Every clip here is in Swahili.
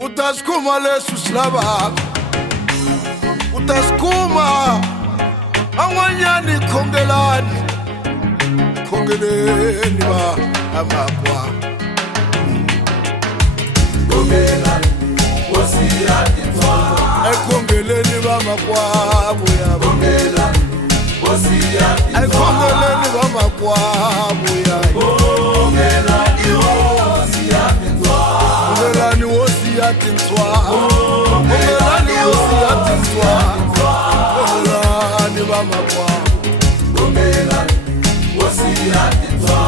Utasikuma lesu slava, utasikuma amanyani kongelani, kongeleni ba amakwa. Kongelani wosiyati twa, kongeleni ba amakwa buya. Kongelani wosiyati twa, kongeleni ba amakwa buya. Kongelani wosiyati twa, Kongelani wosiyati twa, kongelani wosiyati twa, kongelani ba amakwa. Kongelani wosiyati twa,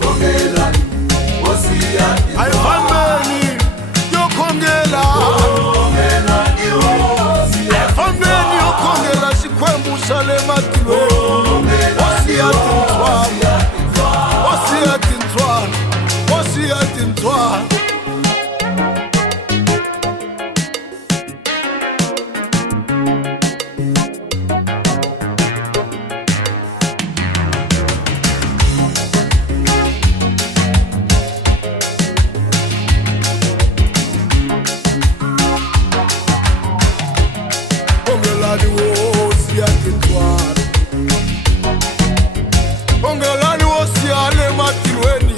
Kongelani wosiyati twa, Ayifambeni yokhongela, Kongelani wosiyati, ayifambeni yokhongela sikhwembu sale madilweni. Wosiyati ntwana, wosiyati ntwana, wosiyati ntwana. Kongelani wosiyati ntwana, kongelani wosiyale madilweni.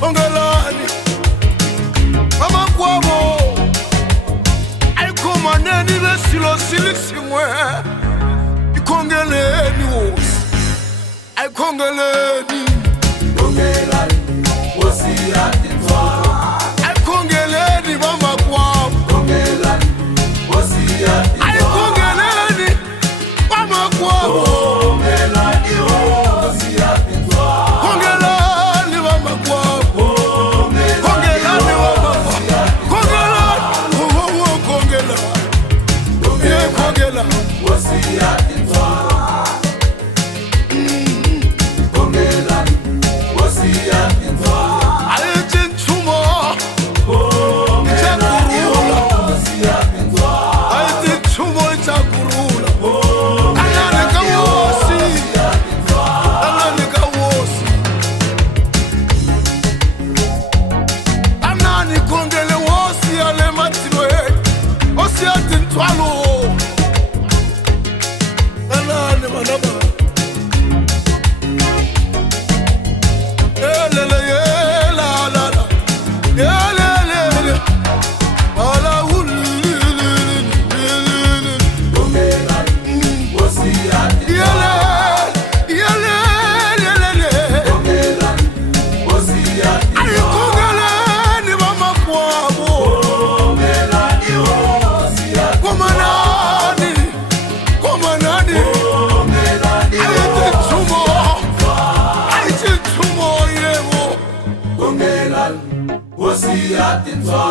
Kongelani amakwabo ayikhomaneni besilo silisingwe. Ikhongeleni wosi, ayikhongeleni, Kongelani wosiyati twa, ayikhongeleni bamakwabo, Kongelani wosiyati twa, ayikhongeleni bamakwabo, Kongelani wosiyati twa, kongelani bamakwabo, kongelani bamakwabo, kongelani, oh, kongelani, yeah, kongelani. wosiyati twa, Kongelani wosiyati twa, Ayithi ntsumo, Kongelani wosiyati twa, ayithi ntsumo ichakurula. Anani ka wosi, anani ka wosi. Anani kongele wosi ale matilweni, wosi ati ntwalo. Anani manaba. Elele yela la la, elele ala hulilililililil. Kongelani wosiyati twa, Yele, yele, yele, yele. Kongelani wosiyati twa, Ayikhongeleni bamakwabo, Kongelani wosiyati, komanani, komanani. Kongelani Ayithi ntsumo, ayithi ntsumo yebo. Kongelani wosiyati twa.